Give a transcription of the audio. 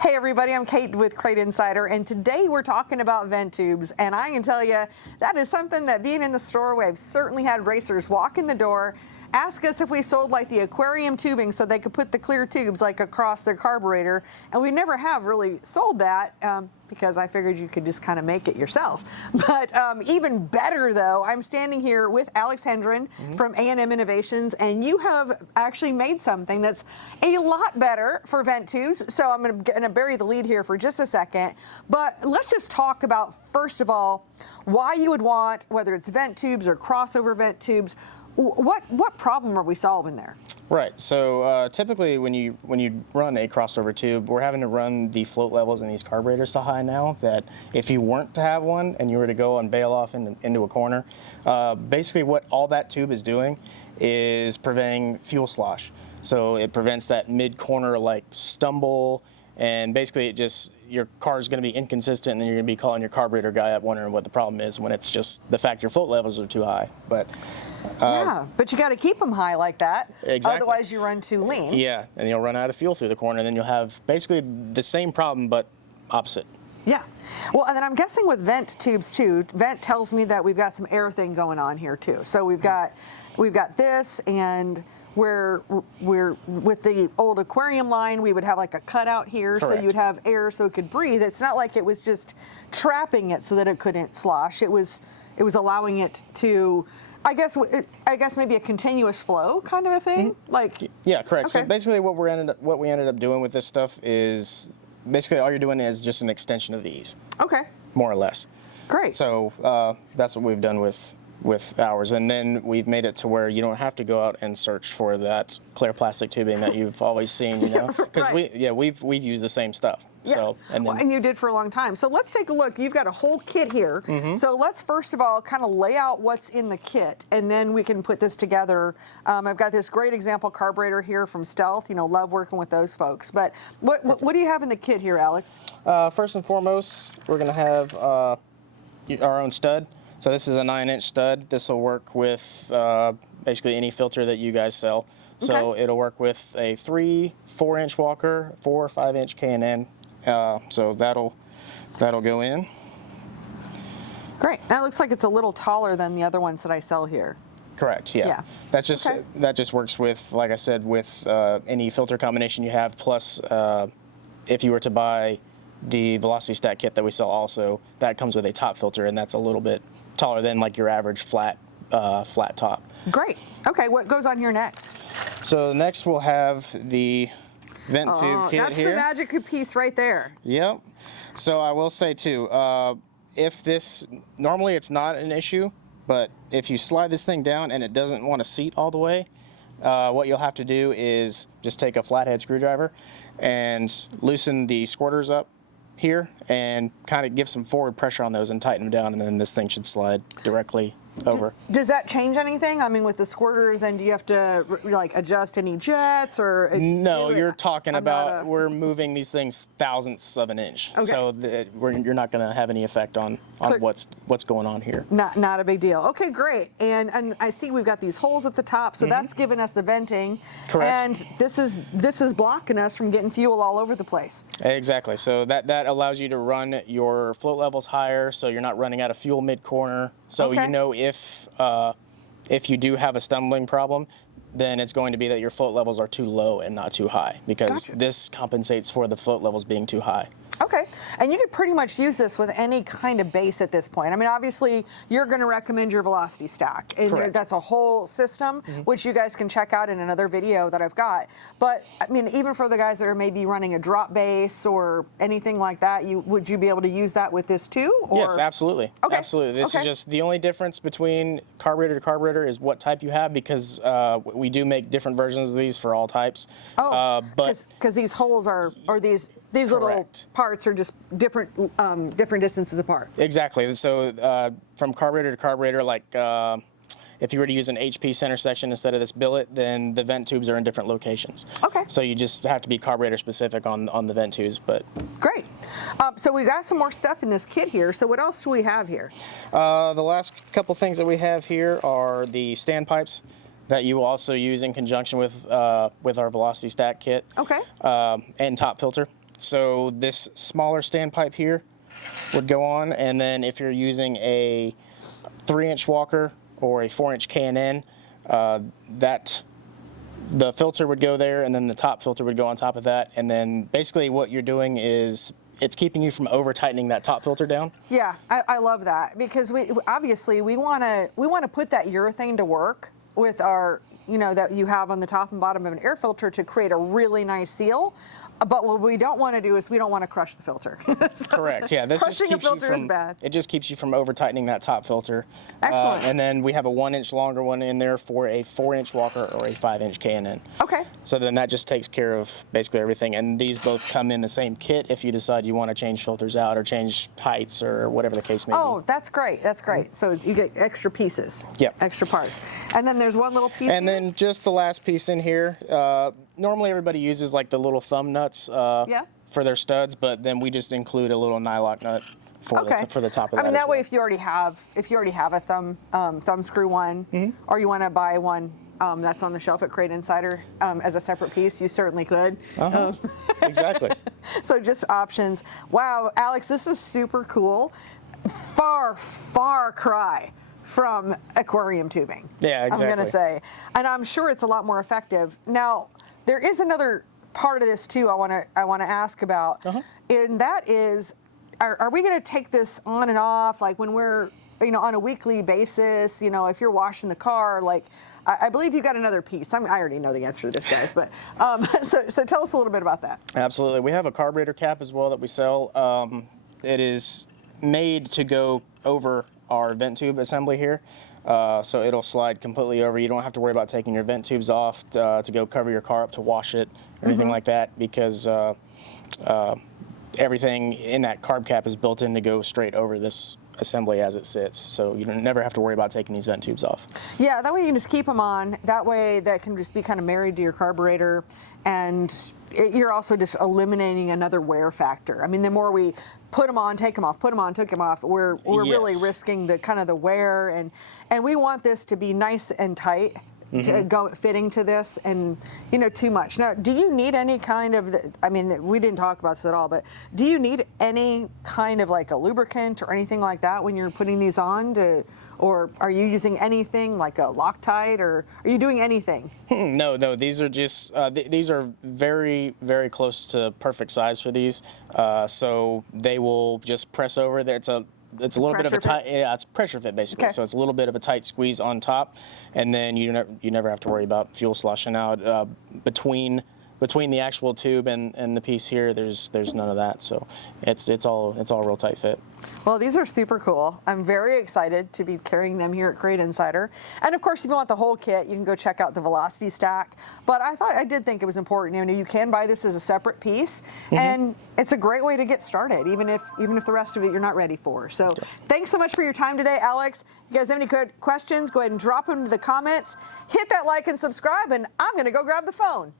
Hey everybody, I'm Kate with Crate Insider, and today we're talking about vent tubes, and I can tell you that is something that being in the store, we've certainly had racers walk in the door, ask us if we sold like the aquarium tubing so they could put the clear tubes like across their carburetor, and we never have really sold that because I figured you could just kind of make it yourself. But even better though, I'm standing here with Alex Hendren from A&M Innovations, and you have actually made something that's a lot better for vent tubes. So I'm going to bury the lead here for just a second, but let's just talk about, first of all, why you would want, whether it's vent tubes or crossover vent tubes, what problem are we solving there? Right. So typically, when you run a crossover tube, we're having to run the float levels in these carburetors so high now that if you weren't to have one and you were to go and bail off into a corner, basically what all that tube is doing is preventing fuel slosh. So it prevents that mid-corner like stumble, and basically it just, your car is going to be inconsistent, and then you're going to be calling your carburetor guy up wondering what the problem is when it's just the fact your float levels are too high. But yeah, but you got to keep them high like that. Exactly. Otherwise you run too lean. Yeah, and you'll run out of fuel through the corner, and then you'll have basically the same problem but opposite. Yeah. Well, and then I'm guessing with vent tubes too, vent tells me that we've got some air thing going on here too. So we've got this, and we're with the old aquarium line, we would have like a cutout here. Correct. So you'd have air so it could breathe. It's not like it was just trapping it so that it couldn't slosh. It was allowing it to, I guess maybe a continuous flow kind of a thing. Like, yeah, correct. Okay. So basically what we ended up doing with this stuff is basically all you're doing is just an extension of these. Okay. More or less. Great. So that's what we've done with ours, and then we've made it to where you don't have to go out and search for that clear plastic tubing that you've always seen, you know, because Right. we've used the same stuff. Yeah. So And you did for a long time. So let's take a look. You've got a whole kit here. So let's first of all kind of lay out what's in the kit, and then we can put this together. I've got this great example carburetor here from Stealth. You know, love working with those folks. But what do you have in the kit here, Alex? First and foremost, we're going to have our own stud. So this is a 9-inch stud. This will work with basically any filter that you guys sell. So Okay. it'll work with a 3, 4-inch Walker, 4 or 5-inch K&N. So that'll go in. Great. That looks like it's a little taller than the other ones that I sell here. Correct. Yeah. Yeah. That's just Okay. that just works with, like I said, with any filter combination you have. Plus, if you were to buy the Velocity Stack kit that we sell, also that comes with a top filter, and that's a little bit taller than like your average flat top. Great. Okay. What goes on here next? So next we'll have the vent tube kit that's here. the magic piece right there. Yep. So I will say too, if this, normally it's not an issue, but if you slide this thing down and it doesn't want to seat all the way, what you'll have to do is just take a flathead screwdriver and loosen the squirters up here and kind of give some forward pressure on those and tighten them down, and then this thing should slide directly over. Does that change anything? I mean, with the squirters, then do you have to like adjust any jets or? No, you're talking about we're moving these things thousandths of an inch, Okay. so you're not going to have any effect on what's going on here. Not a big deal. Okay, great. And I see we've got these holes at the top, so that's giving us the venting. Correct. And this is blocking us from getting fuel all over the place. Exactly. So that allows you to run your float levels higher, so you're not running out of fuel mid-corner. So Okay. you know if you do have a stumbling problem, then it's going to be that your float levels are too low and not too high, because Gotcha. this compensates for the float levels being too high. Okay, and you could pretty much use this with any kind of base at this point. I mean, obviously, you're going to recommend your Velocity Stack, and Correct. that's a whole system, which you guys can check out in another video that I've got. But, I mean, even for the guys that are maybe running a drop base or anything like that, would you be able to use that with this too? Or? Yes, absolutely. Okay. Absolutely. This Okay. is just the only difference between carburetor to carburetor is what type you have, because we do make different versions of these for all types. Oh, but because these holes are, or these little Correct. parts are just different distances apart. Exactly. So from carburetor to carburetor, like if you were to use an HP center section instead of this billet, then the vent tubes are in different locations. Okay. So you just have to be carburetor specific on the vent tubes. But Great. So we got some more stuff in this kit here. So what else do we have here? the last couple things that we have here are the standpipes that you will also use in conjunction with our Velocity Stack kit. Okay. And top filter. So this smaller standpipe here would go on, and then if you're using a 3-inch walker or a 4-inch K&N, that the filter would go there, and then the top filter would go on top of that, and then basically what you're doing is it's keeping you from over tightening that top filter down. Yeah, I love that, because we obviously we want to put that urethane to work with our, that you have on the top and bottom of an air filter to create a really nice seal. But what we don't want to do is we don't want to crush the filter. So correct. Yeah, this just crushing keeps a filter you from, is bad. It just keeps you from over tightening that top filter. Excellent. And then we have a 1-inch longer one in there for a 4-inch walker or a 5-inch K&N. Okay. So then that just takes care of basically everything. And these both come in the same kit if you decide you want to change filters out or change heights or whatever the case may be. Oh, that's great. That's great. So you get extra pieces. Yep. Extra parts. And then there's one little piece. And then just the last piece in here. Normally everybody uses like the little thumb nuts for their studs, but then we just include a little nylock nut for the top of that. I mean, that as way, well. if you already have a thumb screw one, or you want to buy one that's on the shelf at Crate Insider as a separate piece, you certainly could. Exactly. So just options. Wow, Alex, this is super cool. Far cry from aquarium tubing. Yeah, exactly. I'm going to say, and I'm sure it's a lot more effective. Now, there is another part of this too I want to ask about, and that is, are we going to take this on and off, like when we're on a weekly basis? If you're washing the car, like I believe you got another piece. I already know the answer to this, guys, but so tell us a little bit about that. Absolutely, we have a carburetor cap as well that we sell. It is made to go over our vent tube assembly here. So it'll slide completely over. You don't have to worry about taking your vent tubes off to go cover your car up to wash it or anything like that, because everything in that carb cap is built in to go straight over this assembly as it sits. So you don't never have to worry about taking these vent tubes off. Yeah, that way you can just keep them on. That way that can just be kind of married to your carburetor, and you're also just eliminating another wear factor. I mean, the more we put them on, take them off, put them on, take them off, we're really risking the kind of the wear, and we want this to be nice and tight to go fitting to this, and too much. Now, do you need any kind of, I mean, we didn't talk about this at all, but do you need any kind of like a lubricant or anything like that when you're putting these on or are you using anything like a Loctite, or are you doing anything? No, these are just, these are very, very close to perfect size for these. So they will just press over there. It's a little bit of a tight, it's pressure fit basically. Okay. So it's a little bit of a tight squeeze on top, and then you never have to worry about fuel sloshing out between the actual tube and the piece here. There's none of that. So it's all real tight fit. Well, these are super cool. I'm very excited to be carrying them here at Crate Insider. And of course, if you want the whole kit, you can go check out the Velocity Stack. But I did think it was important. You can buy this as a separate piece, and it's a great way to get started, even if the rest of it you're not ready for. So thanks so much for your time today, Alex. If you guys have any good questions, go ahead and drop them into the comments. Hit that like and subscribe, and I'm going to go grab the phone.